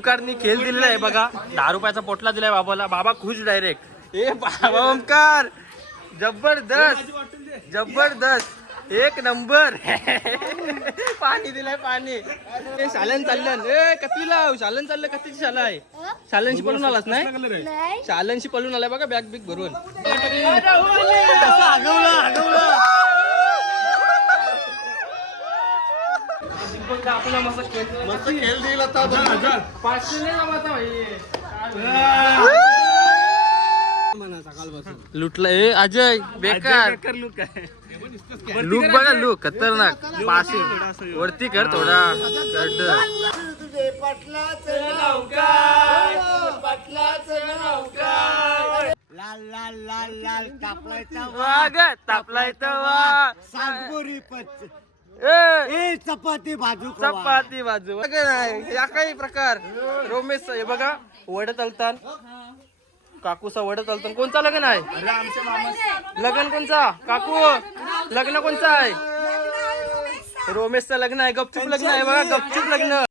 ओमकारनी खेळ दिलेला आहे बघा. 10 रुपयाचा पोटला दिलाय बाबाला. बाबा खुश डायरेक्ट. ए बाबा ओमकार जबरदस्त जबरदस्त एक नंबर. पाणी दिलाय पाणी. ए शालन चाललं. ए कतीला शालन चाललं. कतीची शाला आहे. शालनशी पळून आलास नाही. शालनशी पळून आलाय बघा बॅग बिग भरून. आपला मस्त खेळ दिला. 500 नाही जमाता भाई. लुटला. ए अजय बेकार लुक बघा. लुक खतरनाक. पासिंग वरती कर थोडा. लाल लाल लाल लाल तापलायचा वाग तापलाय तवा. सागोरी पच ए चपाती बाजू चपाती बाजू या काही प्रकार. रोमेश हे बघा वड चालतात. काकूचा वड चालतात. कोणचा लग्न आहे. लग्न कोणचा काकू. लग्न कोणचं आहे. रोमेशचं लग्न आहे. गपचूप लग्न आहे बघा. गपचूप लग्न.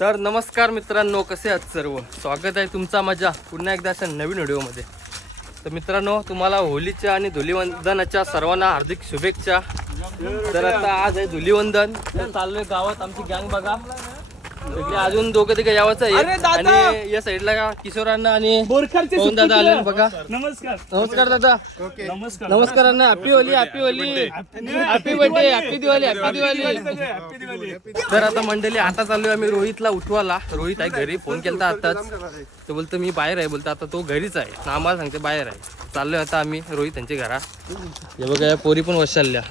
तर नमस्कार मित्रांनो, कसे आहात सर्व. स्वागत आहे तुमचा माझ्या पुन्हा एकदा अशा नवीन व्हिडिओमध्ये. तर मित्रांनो तुम्हाला होलीच्या आणि धुलीवंदनाच्या सर्वांना हार्दिक शुभेच्छा. तर आता आज आहे धुलीवंदन. तर चाललोय गावात. आमची गँग बघा. अजून दोघं तिघं यावाचं आहे. आणि या साईडला किशोरांना आणि पवन दादा आले बघा. नमस्कार नमस्कार दादा. नमस्कार अण्णा. Happy Holi. Happy Holi. Happy birthday. Happy Diwali. Happy Diwali. तर आता मंडळी आता चाललोय आम्ही रोहितला उठवाला. रोहित आहे घरी. फोन केला आताच. तो बोलतो मी बाहेर आहे. बोलतो आता तो घरीच आहे. आम्हाला सांगते बाहेर आहे. चाललोय आता आम्ही रोहित त्यांच्या घरा. हे बघा या पोरी पण वशाल्या.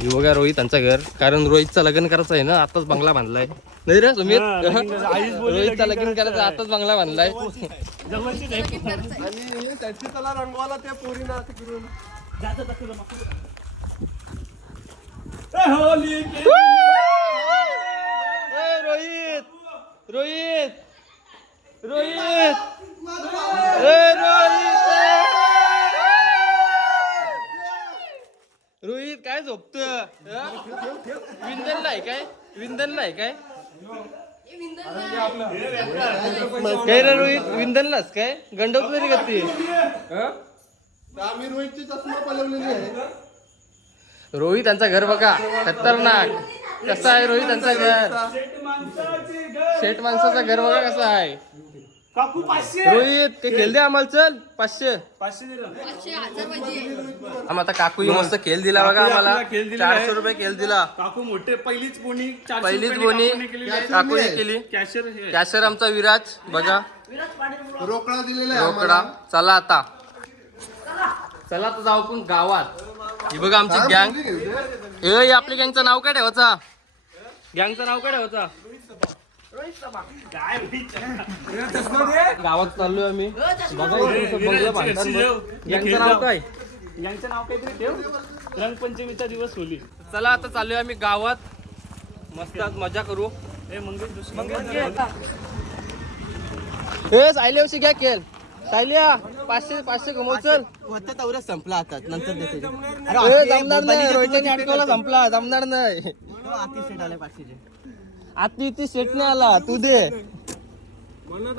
हे बघा रोहित त्यांचं घर. कारण रोहितचं लग्न करायचं आहे ना. आताच बंगला बांधलाय नाही रे सुमित. रोहितचं लग्न करायचं आताच बंगला बांधलाय. रोहित रोहित रोहित रोहित काय झोपत. विंधनला आहे काय. विंधनला आहे काय. काय रे रोहित विंधनलाच काय. गंडवत तरी गती. आम्ही रोहितची चष्मा पलवलेली आहे. रोहित त्यांचा घर बघा खतरनाक. कसं आहे रोहित त्यांचं घर. शेठ माणसाचं घर बघा कसं आहे. काकू 500. रोहित ते खेळ दे आम्हाला. चल 500 आम्ही आता काकू मस्त खेळ दिला बघा आम्हाला. 400 रुपये खेळ दिला. काकू मोठे पहिलीच बोनी काकूने केली. कॅशर आमचा विराज बघा. रोकडा दिलेला रोकडा. चला आता जाऊ आपण गावात. ही बघा आमची गँग. हे आपल्या गँगचं नाव काय ठेवायचा. गँगचं नाव काय ठेवायचा. गावात चाललोय आम्ही बघा. बंगला बांधतात. गँगचं नाव काय. यांचं नाव काहीतरी ठेव. रंगपंचमीचा दिवस होली. चला आता चाललोय आम्ही गावात. मस्त आज मजा करू. हे सायल्यावशी घ्या खेळ. सायल्या 500 कमव. चल होता तेवढं संपला आता नंतर देते. जमणार नाही. रोहितने अडकवला संपला. जमणार नाही. आती सेट आले 500चे. आती ती सेट नाही आला. तू दे.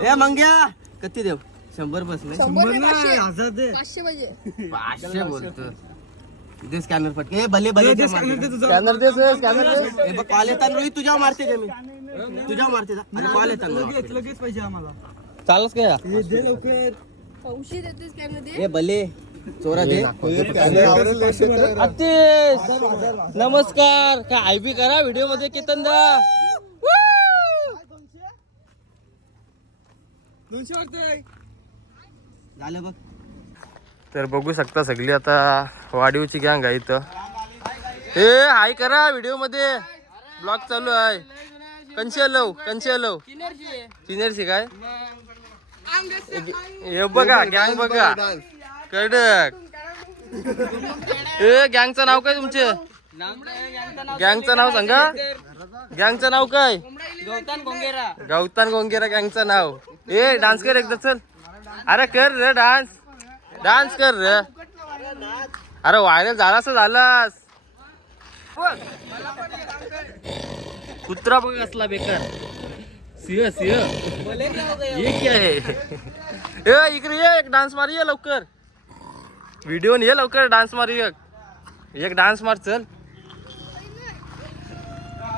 ए मंग्या किती देऊ. 100 बसले. 1000 दे. 500 बोलतो. दे स्कॅनर पटके. ए भले भले स्कॅनर दे. स्कॅनर दे. ए बघ कॉल येतात रोहित. तुझ्यावर मारते का मी. तुझ्यावर मारते का. कॉल येतात लगेच पाहिजे आम्हाला. चालच काय. दे लवकर. ए भले चोरा दे. आतिश नमस्कार. काय आय बी करा व्हिडिओ मध्ये. केतन दा 200 झालं बघ. तर बघू शकता सगळी आता वाढीवची गँग आहे इथं. हे हाय करा व्हिडिओ मध्ये. ब्लॉग चालू आहे. कंची आलो सिनियरशी काय. हे बघा गँग बघा कडक. हे गँगचं नाव काय तुमचे. गँगचं नाव सांगा. गँगचं नाव काय. गौतम गोंगेरा गँगचं नाव. ए डान्स कर एकदा. चल अरे कर रे डान्स. डान्स कर रे. अरे व्हायरल झालास कुत्रा बघ असला बेकार सिंह ये क्या है ए इकडे ये एक डान्स मार ये लवकर व्हिडिओ ये लवकर डान्स मार एक डान्स मार चल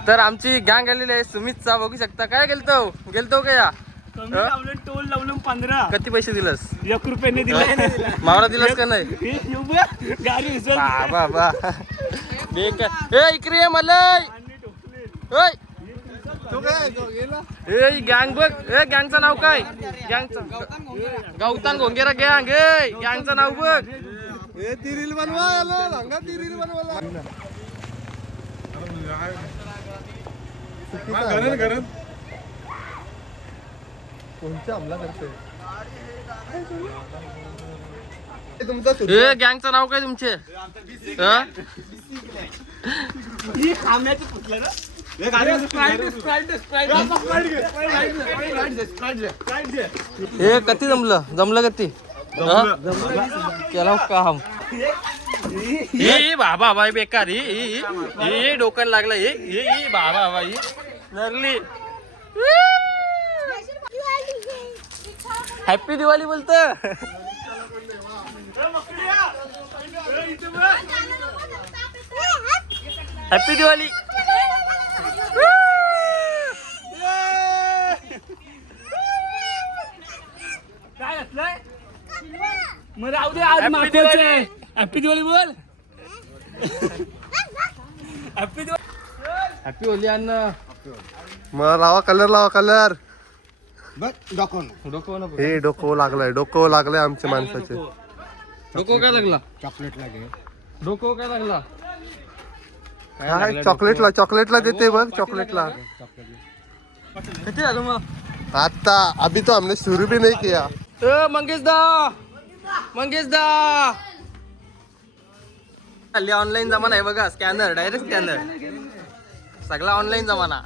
तर आमची गँग आलेली आहे सुमितचा बघू शकता काय गेलतो का या टोल लावलं 15 किती पैसे दिलस 1 रुपयाने दिले मावरा दिलस का नाही गाडी बाबा बेकार ए इकडे ये मलय ओय ए गँग बघ ए गँगचं नाव काय गँगचं गौतम गोंगेरा गँग ए गँगचं नाव बघ ए गँगचं नाव काय तुमचे हे कधी जमलं कधी केला काम बाबा बाई बेकार ही डोकं लागला ही बाबा बाई नरली हॅपी दिवाळी बोलत हॅपी दिवाळी काय असलंय मग राहू दे आज मागचे हॅपी दिवाळी बोल हॅपी दिवाळी हॅपी होली अन्न मग लावा कलर डोकं हे डोकं लागलंय आमच्या माणसाचे डोकं काय लागला चॉकलेट लागे डोकं काय लागला काय चॉकलेटला देते बघ चॉकलेटला किती झालं मग आता अभी तो हमने शुरू भी नहीं किया मंगेश दा हल्ली ऑनलाईन जमाना आहे बघा स्कॅनर डायरेक्ट स्कॅनर सगळा ऑनलाईन जमाना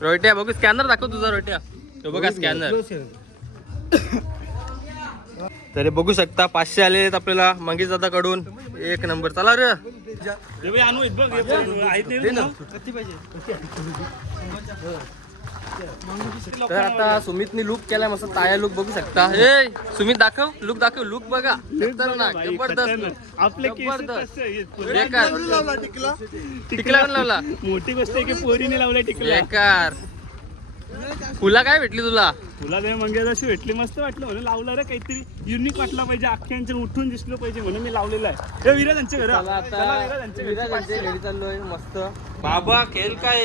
रोट्या बघू स्कॅनर दाखव तुझा रोट्या तो बघा स्कॅनर तरी बघू शकता 500 आले आहेत आपल्याला मंगेश दादा कडून एक नंबर चला रे आणू तर आता सुमितनी लुक केलाय मस्त ताया लुक बघू शकता हे सुमित दाखव लुक बघा जबरदस्त आपले जबरदस्त बेकार टिकला लावला मोठी गोष्ट आहे की पोरीने लावलाय टिकला बेकार फुला काय भेटली तुला तुला ते मंग्या जशी भेटली मस्त वाटलं म्हणून लावलं रे काहीतरी युनिक वाटला पाहिजे अख्ख्यांच्या उठून दिसलं पाहिजे म्हणून मी लावलेलं आहे हे विराज यांच्या घर घरी चाललोय मस्त बाबा खेळ काय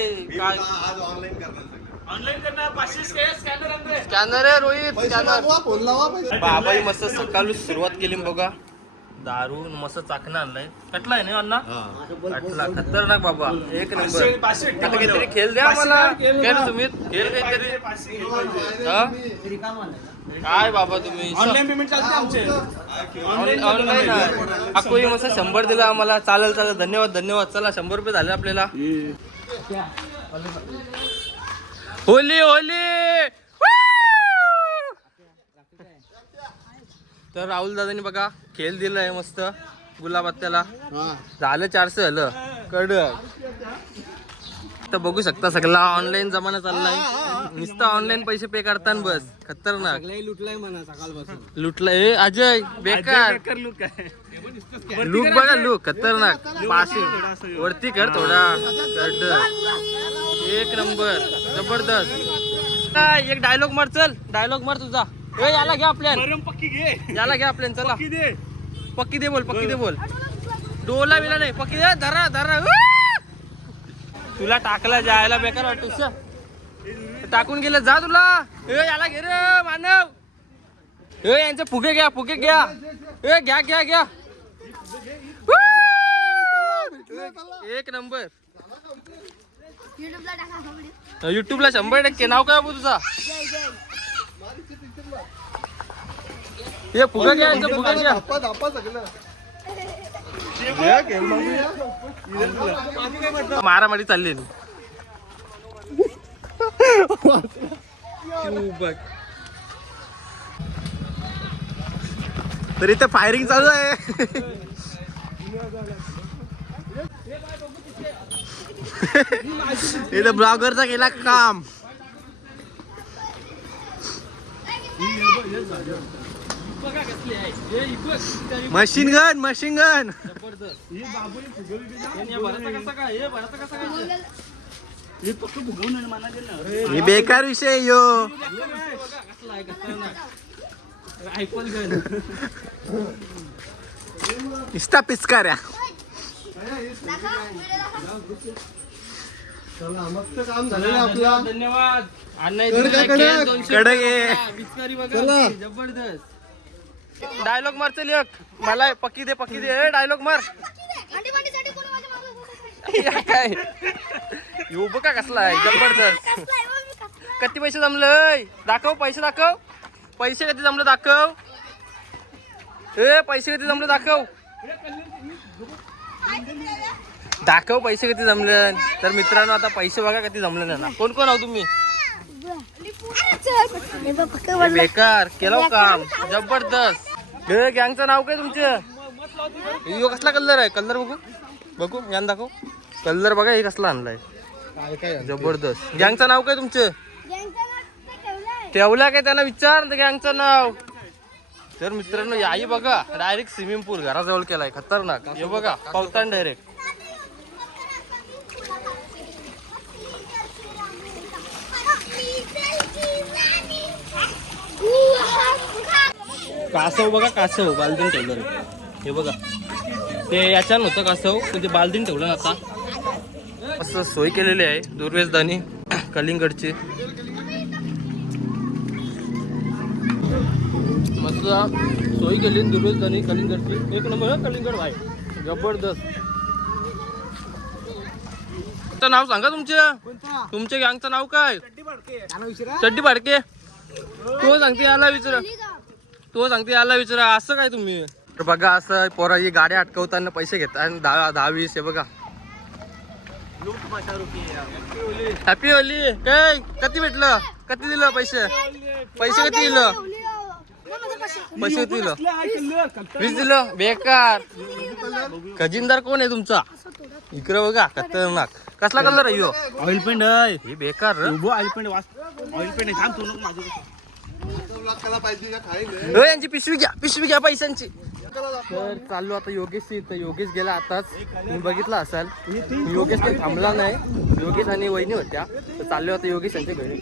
ऑनलाईन करणार 500 स्कॅनर स्कॅनर आहे रोहित स्कॅनर बाबाई मस्त सकाळी सुरुवात केली बघा दारू मस्त चाकणं आणलाय कटलाय ना अण्णा कटला खतरनाक बाबा एक नंबर आता काहीतरी खेळ द्या मला काय रे सुमित खेळ काहीतरी काय बाबा तुम्ही ऑनलाईन पेमेंट चालते आमचे ऑनलाईन अकोई मस्त 100 दिला आम्हाला चालेल धन्यवाद चला 100 रुपये झाले आपल्याला होली तर राहुल दादानी बघा खेळ दिलाय मस्त गुलाबात्याला झालं 400 झालं तर बघू शकता सगळा ऑनलाईन जमाना चाललाय नुसतं ऑनलाईन पैसे पे करताना बस खतरनाक लुटलाय म्हणा सकाळपासून लुटलंय अजय बेकार लुक आहे लुक बघा लुक खतरनाक पासिंग वरती कर थोडा एक नंबर जबरदस्त एक डायलॉग मार तुझा याला घ्या आपल्या पक्की घे याला घ्या आपल्या चला दे पक्की दे बोल डोला बिला नाही पक्की दे धरा तुला टाकला जायला बेकार वाटतो टाकून गेलं जा तुला याला घे रे मानव यांचे फुगे घ्या घ्या एक नंबर युट्यूबला 100% नाव काय तुझा हे फुगा घ्या फुगा घ्या मारामारी चालली बघ तर इथे फायरिंग चालू आहे. इथे ब्लॉगरचा केला काम. मशीन गन हे फक्त भुगवून आणि म्हणाले ना. ही बेकार विषय यो. Rifle gun इस्ता पिचकाऱ्या. मस्त काम झालेलं आपला. धन्यवाद. कडक आहे. पिचकारी बघा जबरदस्त. डायलॉग मार चल एक. मला पक्की दे डायलॉग मार. काय यो बघा कसला आहे जबरदस्त. किती पैसे जमलंय दाखव. पैसे किती जमलं दाखव. पैसे किती जमलं दाखव पैसे किती जमले. तर मित्रांनो आता पैसे बघा किती जमले ना. कोण कोण आहो तुम्ही. बेकार केलं काम जबरदस्त. गँगचं नाव काय तुमचं. यो कसला कलर आहे. कलर बघू यान दाखव. कलर बघा हे कसला आणलाय जबरदस्त. गँगचं नाव काय तुमचं. ठेवला काय त्यांना विचार गँगचं नाव. तर मित्रांनो याही बघा डायरेक्ट स्विमिंग पूल घराजवळ केलाय खतरनाक. हे बघा पावतान डायरेक्ट. कासव बघा कासव बालदीन ठेवलं. हे बघा ते याच्यानं होतं कासव पण ते बालदीन ठेवलं आता. असं सोय केलेली आहे दुर्वेशदानी कलिंगडची. मस्त सोय केली दुर्वेशदानी कलिंगडची. एक नंबर कलिंगड भाई जबरदस्त. नाव सांगा तुमच्या गँगचं नाव काय. चड्डी फाडके. तो सांगते याला विचारा असं काय तुम्ही. तर बघा असं पोरा ही गाड्या अटकवताना पैसे घेतात आणि 10-20 हे बघा. Happy Holy. काय किती भेटलं. किती दिलं पैसे किती दिलं. पैसे किती दिलं. 20 दिलं. बेकार. खजिनदार कोण आहे तुमचा. इकडे बघा खतरनाक. कसला कलर आहे ह्यो. ऑइल पेंट आहे. हे बेकार ऑइल पेंट ऑइल पेंट थांब तू नको माझं. यांची पिशवी घ्या पैशांची. तर चाललो आता योगेश इथं. योगेश गेला आताच तुम्ही बघितला असाल. योगेश काही थांबला नाही. योगेश आणि वहिनी होत्या तर चाललो आता योगेश यांच्या घरी.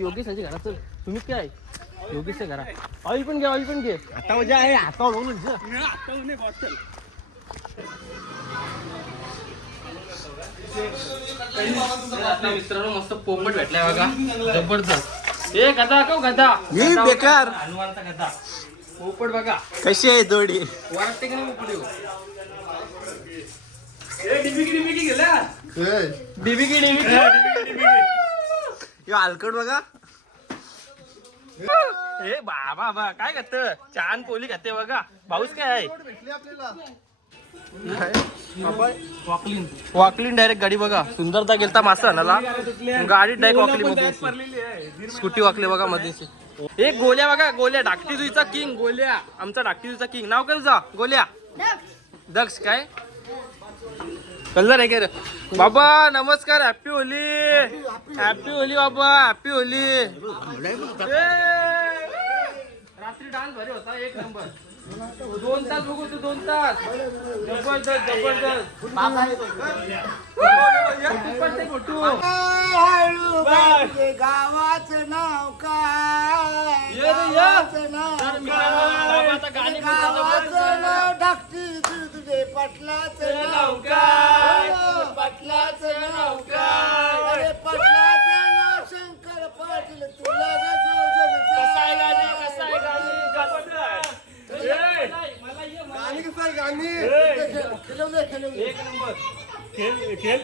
योगेश यांच्या घरात चल. तुम्ही काय योगेशच्या घरात. ऑइल पण घे. आता मित्रांनो मस्त पोपट भेटलाय बघा जबरदस्त. ए गदा बेकार. हनुमानचा गदा पोपट बघा कशी आहे जोडी. वाटते की नाही पोपट येऊ. हलकट बघा. ए बाबा काय खात. छान पोली खाते बघा. पाऊस काय आहे. वॉकलिन डायरेक्ट गाडी बघा. सुंदरता गेलता मासा आणायला गाडी डायरेक्ट वॉकलिन मध्ये. स्कूटी वाकली बघा मध्ये. एक गोल्या बघा. गोल्या धाकटी जुईचा किंग. गोल्या आमचा धाकटी जुईचा किंग. नाव काय तुझा. गोल्या दक्ष. काय कलर आहे का रे. बाबा नमस्कार. हॅपी होली बाबा. Happy Holy. रात्री डान्स भारी होता. एक नंबर. 2 तास बघू तू. 2 तास जबरदस्त. गावाचं नाव काय. गावाचं नाव धाकटी तुझे. पाटलाचं नाव काय. पाटलाचं नाव काय. पाटलाचं नाव शंकर पाटील. तुला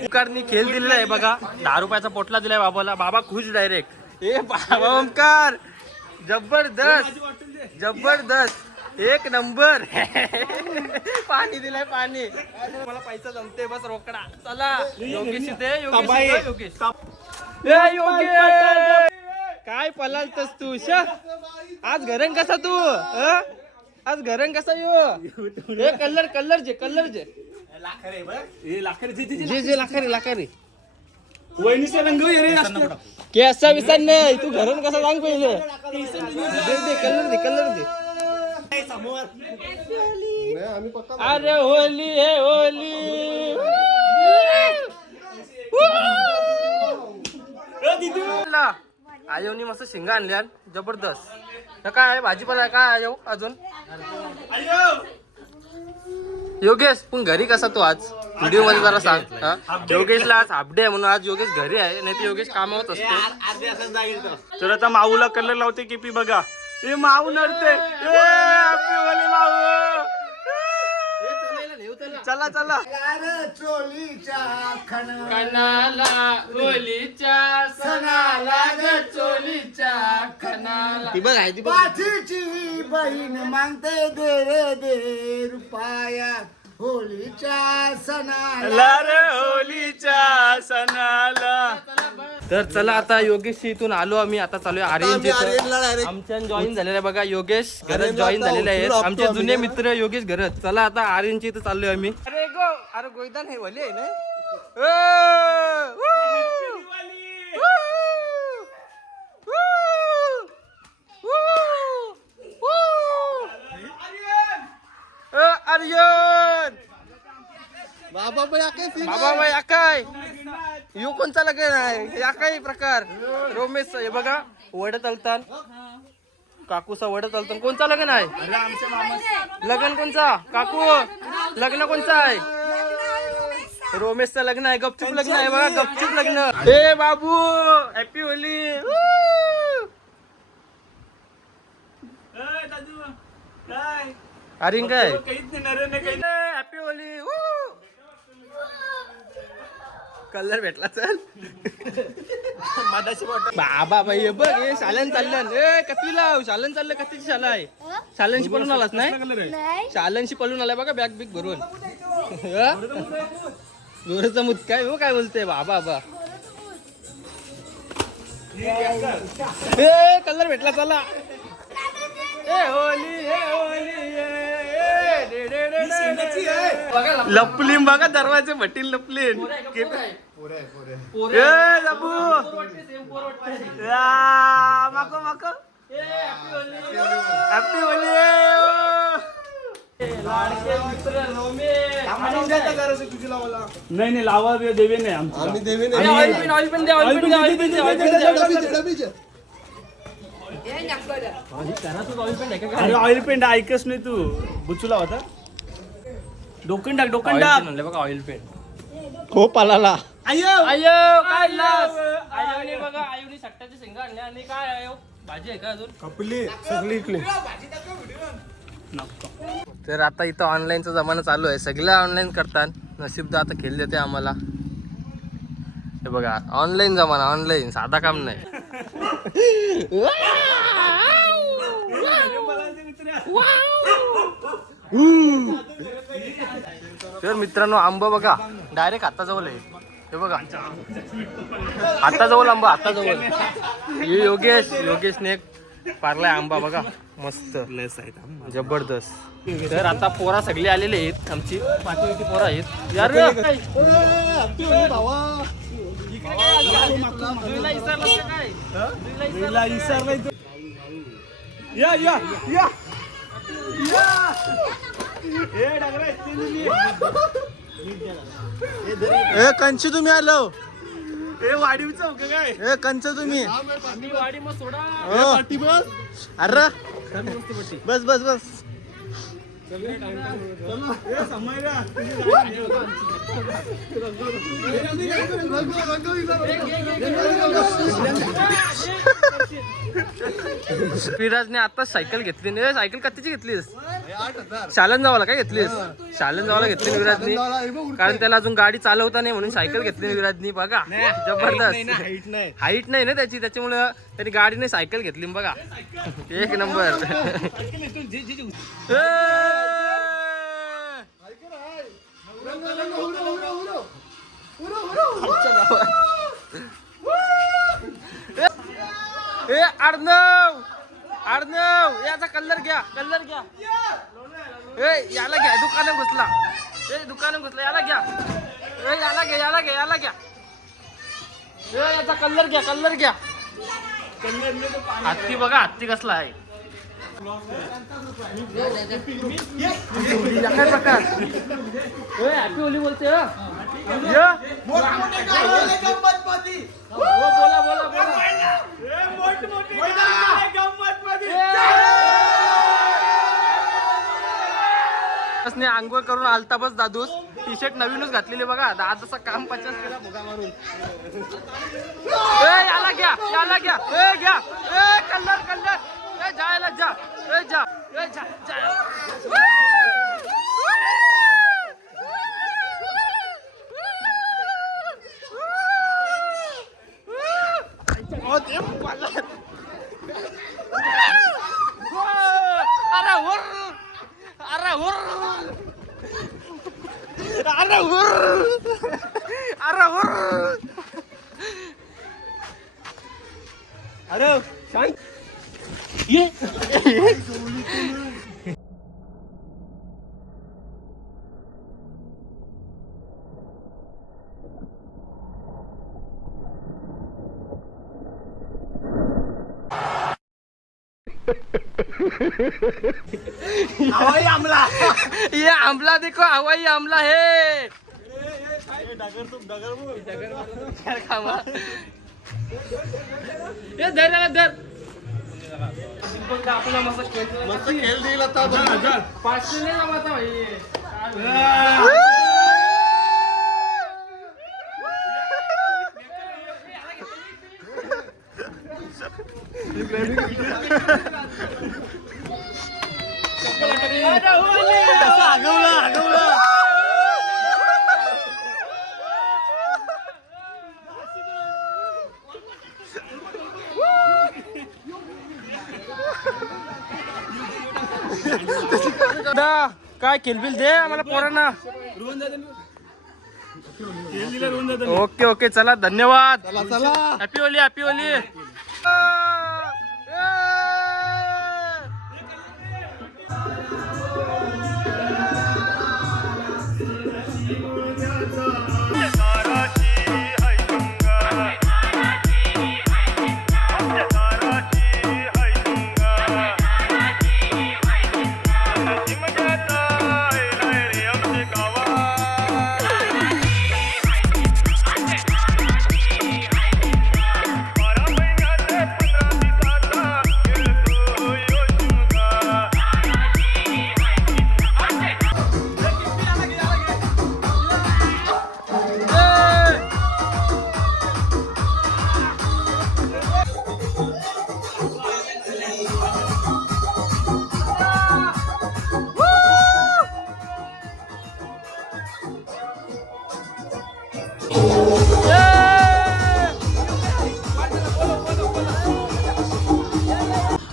ओमकारनी खेळ दिलेला आहे बघा. 10 रुपयाचा पोटला दिलाय बाबाला. बाबा खुश डायरेक्ट. ए बाबा ओमकार जबरदस्त एक नंबर. पाणी दिलाय पाणी. मला पैसा जमते बस रोकडा. चला योगेश इथे. योगेश काय पलालतस तू आज घरंग कसा तू आज घरंग कसा यो हे कलर जे लाखारी वहिनीचा रंग रे असतो. केसा विसा नाही तू घरून कसा सांग पहिले दे कलर दे आम्ही पक्का अरे होली है होली आयोनी मस्त शिंगा आणल्या जबरदस्त काय आहे भाजीपाला काय आयो अजून योगेश पण घरी कसा तू आज व्हिडिओ मध्ये जरा सांग हा? योगेशला आज हाफ डे आहे म्हणून आज योगेश घरी आहे नाही तर योगेश कामावत असतो. तर आता माऊला कलर लावते की पी बघा हे माऊ नडते माऊ चला चला कणाला होलीच्या सणाला ग चोलीच्या कणाला ती बघ आहे ती बघ पाठीची बहीण मागते दे रे दे रुपया होलीच्या सणाला रे होलीच्या सणाला. तर चला आता योगेश इथून आलो आम्ही आता चालू आहे आम्ही आर्यनला आर्यन direct- आमच्या जॉईन झालेला आहे बघा योगेश घरात आर्यनला जॉईन आता झालेले आहेत उचलून आमचे आपटू जुने आम्ही. मित्र योगेश घरात चला आता आर्यनच्या इथं चाललोय आम्ही अरे गोयदान हे वली आहे ना आर्यन बाबा बाई काय scene बाबा आहे? बाई काय यो कोणचा लग्न आहे या काही प्रकार रोमेश हे बघा वड तलतान काकूचा वड तलतान कोणचा लग्न आहे लग्न कोणचा काकू लग्न कोणचा आहे रोमेशचं लग्न आहे गपचूप लग्न आहे बघा गपचूप लग्न हे बाबू हॅपी होली काय अरे काय काहीच नाही नरे नाही काही हॅपी होली कलर भेटला चल बाबा बाई हे बघ हे शालन चाललं ए कथली लाव शालन चाललं कथलीची शाला आहे शालनशी पळून आलास नाही शालनशी पळून आलाय बघा बॅग बिग भरून गोरचा मुत काय हो काय बोलते बाबा बाबा ए कलर भेटला चला ए होली लपलीन बघा दरवाजे भटील लपलीन माको माको हॅपी होली नाही लावा देवे नाही आमचं आम्ही देवे ऑइल पेन दे ऑइल पेन दे ऑइल पेन दे ऑइल पेन दे अरे ऑइल पेंट ऐकच नाही तू बुचूला होता डोकन टाक बघा ऑइल पेन खूप आला अयो आयो काय लास आयोने बघा आयोने सट्ट्याचे शेंगा आणले आणि काय आयो भाजी आहे का अजून कपली सगळी इकली तर आता इथं ऑनलाईनचा जमाना चालू आहे सगळं ऑनलाईन करतात नशीबदा आता खेळ देते आम्हाला हे बघा ऑनलाईन जमाना ऑनलाईन साधा काम नाही तर मित्रांनो आंबा बघा डायरेक्ट हाताजवळ आहे हे बघा हाताजवळ आंबा हाताजवळ हे योगेशने पारलाय आंबा बघा मस्त जबरदस्त तर आता पोरा सगळे आलेले आहेत आमची पाचवी पोरा आहेत यार कंच तुम्ही आलो वाढीव चौक काय कंच तुम्ही वाडी मग सोडा अरे बस बस बस विराजने आता सायकल घेतली नाही सायकल कधीची घेतलीस शालन जावाला काय घेतलीस शालन जावाला घेतली विराजनी कारण त्याला अजून गाडी चालवता नाही म्हणून सायकल घेतली विराजनी बघा जबरदस्त हाईट नाही ना त्याची त्याच्यामुळे त्यांनी गाडीने सायकल घेतली बघा एक नंबर घ्या कलर घ्या. ए याला घ्या दुकानात घुसला. ए दुकानात घुसला याला घ्या. ए याला घ्या याला घ्या याला घ्या. ए याचा कलर घ्या कलर घ्या. हत्ती बघा हत्ती कसला आहे. काय प्रकार हॅपी होली बोलते बोला बोला बोला. ने आंघोळ करून आलता बस दादूस. टी शर्ट नवीनच घातलेली बघा. दादाचा काम 50 केला भुगा मारून. याला घ्या याला घ्या. ए घ्या ए कलर कलर. ए जायला जा. ए जा ए जा जा. अरे शांत ये. हवाई आमला. ये आमला देखो हवाई आमला है. ये धर याला धर. आपला मस्त खेळ देईल आता 500 नाही जमाचा भाई. काय केलबिल दे आम्हाला पोरांना. ओके ओके चला धन्यवाद. चला हॅपी होली हॅपी होली.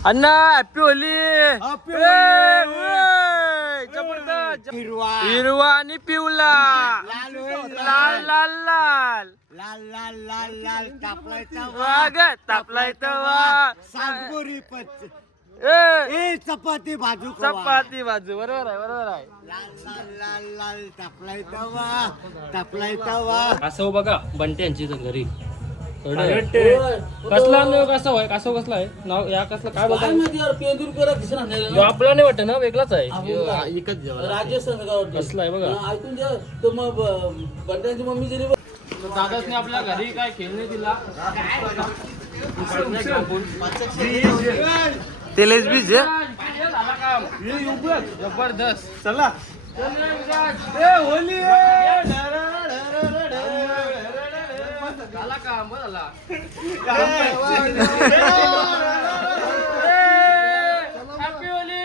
अण्णा हॅपी होली. जबरदस्त. हिरवा आणि पिवला. लाल लाल लाल लाल लाल लाल लाल तापलाय वाग तापलाय तवा. सातपुरी पच ए चपाती बाजू चपाती बाजू. बरोबर आहे बरोबर आहे. लाल लाल लाल लाल तापलाय तवा. असं बघा बंटे यांची घरी कसला न कसा होय कासव कसला आहे नाव या कसला काय बोलतात आपला नाही वाटत ना वेगळाच आहे. कसला आहे बघा. दादाच आपल्या घरी काय खेळणे दिला. तेलेच बीज झाला काम जबरदस्त. चला होली झाला काम झाला. Happy Holy.